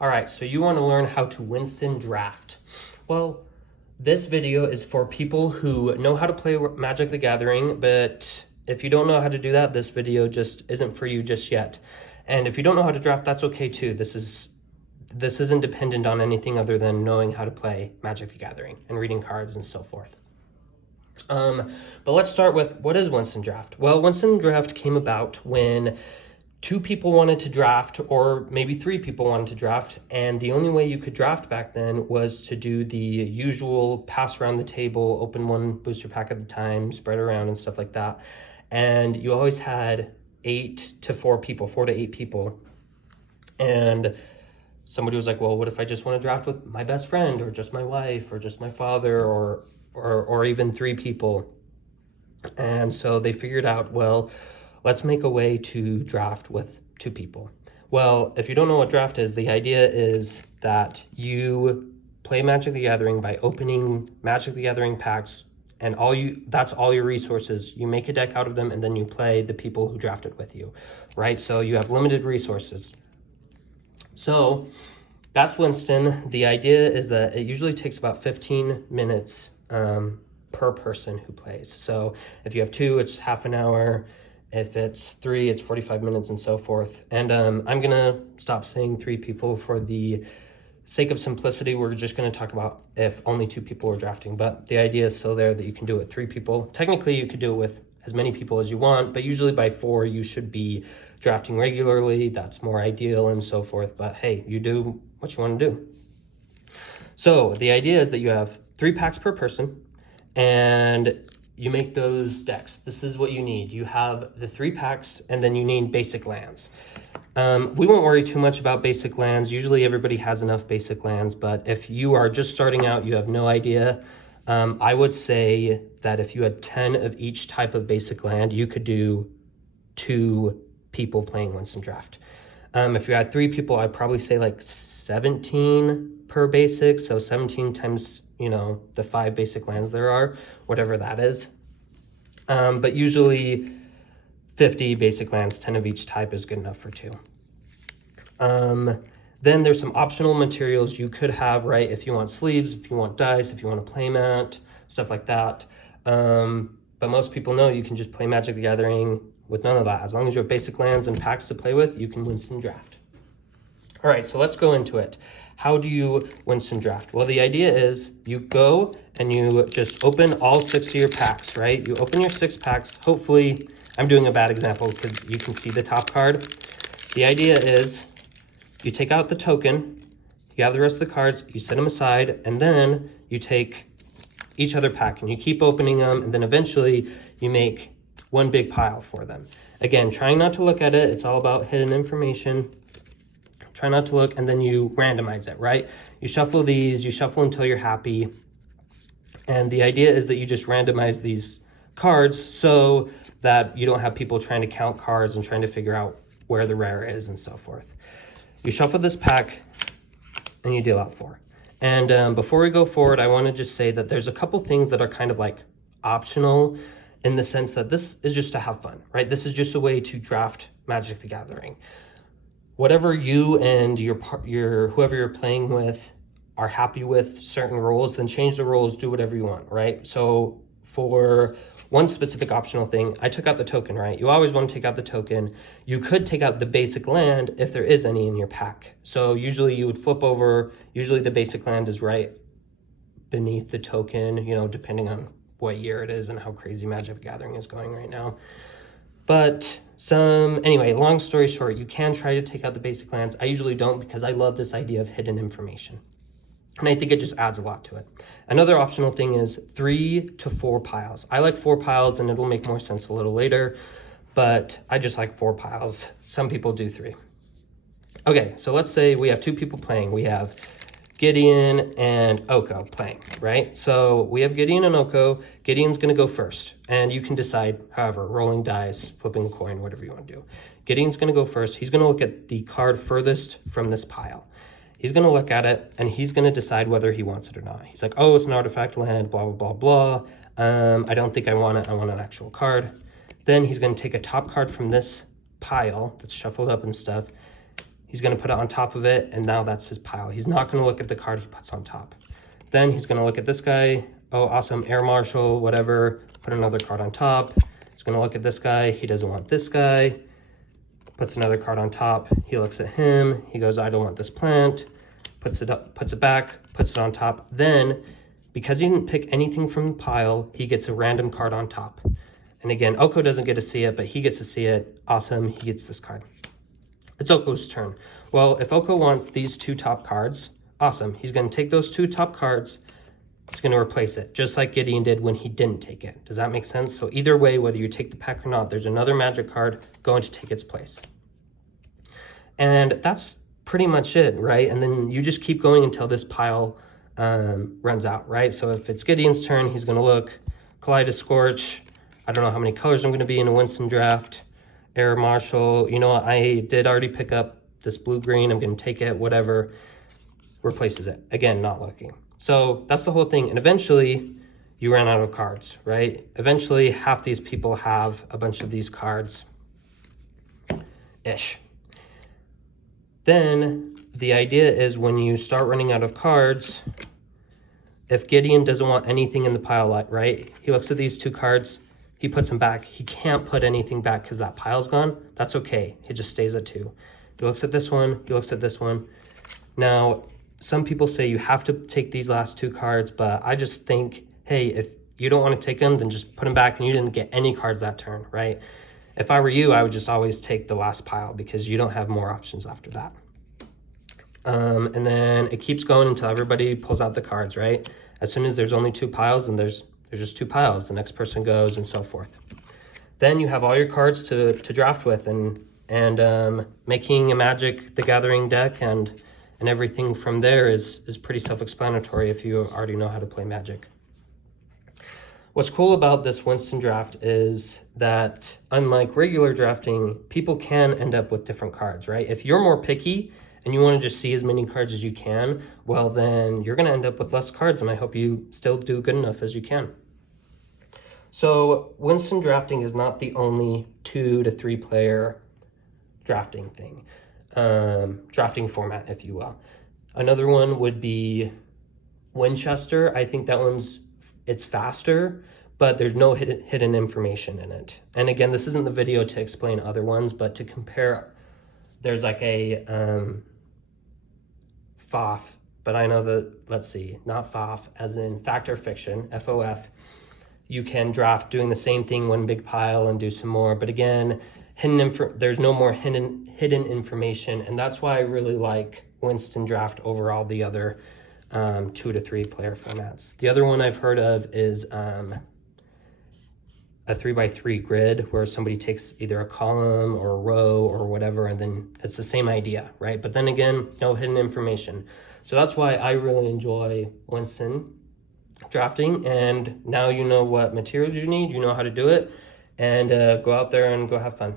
All right, so you want to learn how to Winston Draft. Well, this video is for people who know how to play Magic the Gathering, but if you don't know how to do that, this video just isn't for you just yet. And if you don't know how to draft, that's okay too. This isn't dependent on anything other than knowing how to play Magic the Gathering and reading cards and so forth. But let's start with, what is Winston Draft? Well, Winston Draft came about when two people wanted to draft, or maybe three people wanted to draft, and the only way you could draft back then was to do the usual pass around the table, open one booster pack at a time, spread around and stuff like that. And you always had 4 to 8 people. And somebody was like, well, what if I just want to draft with my best friend, or just my wife, or just my father, or even 3 people? And so they figured out, well, let's make a way to draft with 2 people. Well, if you don't know what draft is, the idea is that you play Magic the Gathering by opening Magic the Gathering packs, and that's all your resources. You make a deck out of them, and then you play the people who drafted with you, right? So you have limited resources. So that's Winston. The idea is that it usually takes about 15 minutes per person who plays. So if you have 2, it's half an hour. If it's 3, it's 45 minutes and so forth. And I'm going to stop saying 3 people for the sake of simplicity. We're just going to talk about if only 2 people are drafting. But the idea is still there that you can do it with 3 people. Technically, you could do it with as many people as you want, but usually by 4, you should be drafting regularly. That's more ideal and so forth. But hey, you do what you want to do. So the idea is that you have 3 packs per person, and you make those decks. This is what you need. You have the 3 packs, and then you need basic lands. We won't worry too much about basic lands. Usually everybody has enough basic lands, but if you are just starting out, you have no idea, I would say that if you had 10 of each type of basic land, you could do 2 people playing Winston Draft. If you had 3 people, I'd probably say like 17 per basic, so 17 times the 5 basic lands there are, whatever that is. But usually 50 basic lands, 10 of each type is good enough for 2. Then there's some optional materials you could have, right? If you want sleeves, if you want dice, if you want a playmat, stuff like that. But most people know you can just play Magic the Gathering with none of that. As long as you have basic lands and packs to play with, you can Winston Draft. All right, so let's go into it. How do you Winston Draft? Well, the idea is you go and you just open all 6 of your packs, right? You open your 6 packs. Hopefully, I'm doing a bad example because you can see the top card. The idea is you take out the token, you have the rest of the cards, you set them aside, and then you take each other pack and you keep opening them, and then eventually you make one big pile for them. Again, trying not to look at it. It's all about hidden information. Try not to look, and then you randomize it, right? You shuffle these, you shuffle until you're happy. And the idea is that you just randomize these cards so that you don't have people trying to count cards and trying to figure out where the rare is and so forth. You shuffle this pack and you deal out 4. And before we go forward, I want to just say that there's a couple things that are kind of like optional, in the sense that this is just to have fun, right? This is just a way to draft Magic the Gathering. Whatever you and your whoever you're playing with are happy with certain rules, then change the rules, do whatever you want, right? So for one specific optional thing, I took out the token, right? You always want to take out the token. You could take out the basic land if there is any in your pack. So usually you would flip over, usually the basic land is right beneath the token, depending on what year it is and how crazy Magic the Gathering is going right now. But anyway, long story short, you can try to take out the basic lands. I usually don't, because I love this idea of hidden information. And I think it just adds a lot to it. Another optional thing is 3 to 4 piles. I like 4 piles, and it'll make more sense a little later, but I just like 4 piles. Some people do 3. Okay, so let's say we have 2 people playing. We have Gideon and Oko playing, right? So we have Gideon and Oko. Gideon's going to go first, and you can decide, however, rolling dice, flipping a coin, whatever you want to do. Gideon's going to go first. He's going to look at the card furthest from this pile. He's going to look at it, and he's going to decide whether he wants it or not. He's like, oh, it's an artifact land, blah, blah, blah, blah. I don't think I want it. I want an actual card. Then he's going to take a top card from this pile that's shuffled up and stuff. He's going to put it on top of it, and now that's his pile. He's not going to look at the card he puts on top. Then he's going to look at this guy. Oh, awesome, Air Marshal, whatever. Put another card on top. He's going to look at this guy. He doesn't want this guy. Puts another card on top. He looks at him. He goes, I don't want this plant. Puts it up, puts it back, puts it on top. Then, because he didn't pick anything from the pile, he gets a random card on top. And again, Oko doesn't get to see it, but he gets to see it. Awesome, he gets this card. It's Oko's turn. Well, if Oko wants these 2 top cards, awesome. He's going to take those 2 top cards. He's going to replace it, just like Gideon did when he didn't take it. Does that make sense? So either way, whether you take the pack or not, there's another magic card going to take its place. And that's pretty much it, right? And then you just keep going until this pile runs out, right? So if it's Gideon's turn, he's going to look, Kaleidoscorch. I don't know how many colors I'm going to be in a Winston Draft. Air Marshal. You know, I did already pick up this blue-green. I'm going to take it, whatever. Replaces it. Again, not looking. So that's the whole thing. And eventually, you run out of cards, right? Eventually, half these people have a bunch of these cards-ish. Then, the idea is when you start running out of cards, if Gideon doesn't want anything in the pile, right? He looks at these 2 cards, he puts them back. He can't put anything back because that pile's gone. That's okay. It just stays at 2. He looks at this one, he looks at this one. Now, some people say you have to take these last 2 cards, but I just think, hey, if you don't want to take them, then just put them back and you didn't get any cards that turn, right? If I were you, I would just always take the last pile because you don't have more options after that. And then it keeps going until everybody pulls out the cards, right? As soon as there's only 2 piles, then there's just 2 piles. The next person goes and so forth. Then you have all your cards to draft with and making a Magic the Gathering deck and everything from there is pretty self-explanatory if you already know how to play Magic. What's cool about this Winston Draft is that unlike regular drafting, people can end up with different cards, right? If you're more picky and you want to just see as many cards as you can, well, then you're going to end up with less cards, and I hope you still do good enough as you can. So Winston Drafting is not the only 2 to 3 player drafting thing, drafting format, if you will. Another one would be Winchester. I think that it's faster, but there's no hidden information in it. And again, this isn't the video to explain other ones, but to compare, there's like a FOF, but I know that, let's see, not FOF, as in Fact or Fiction, FOF. You can draft doing the same thing, 1 big pile and do some more. But again, there's no more hidden information, and that's why I really like Winston Draft over all the other 2 to 3 player formats. The other one I've heard of is a 3x3 grid where somebody takes either a column or a row or whatever, and then it's the same idea, right? But then again, no hidden information. So that's why I really enjoy Winston Drafting, and now you know what materials you need, you know how to do it, and go out there and go have fun.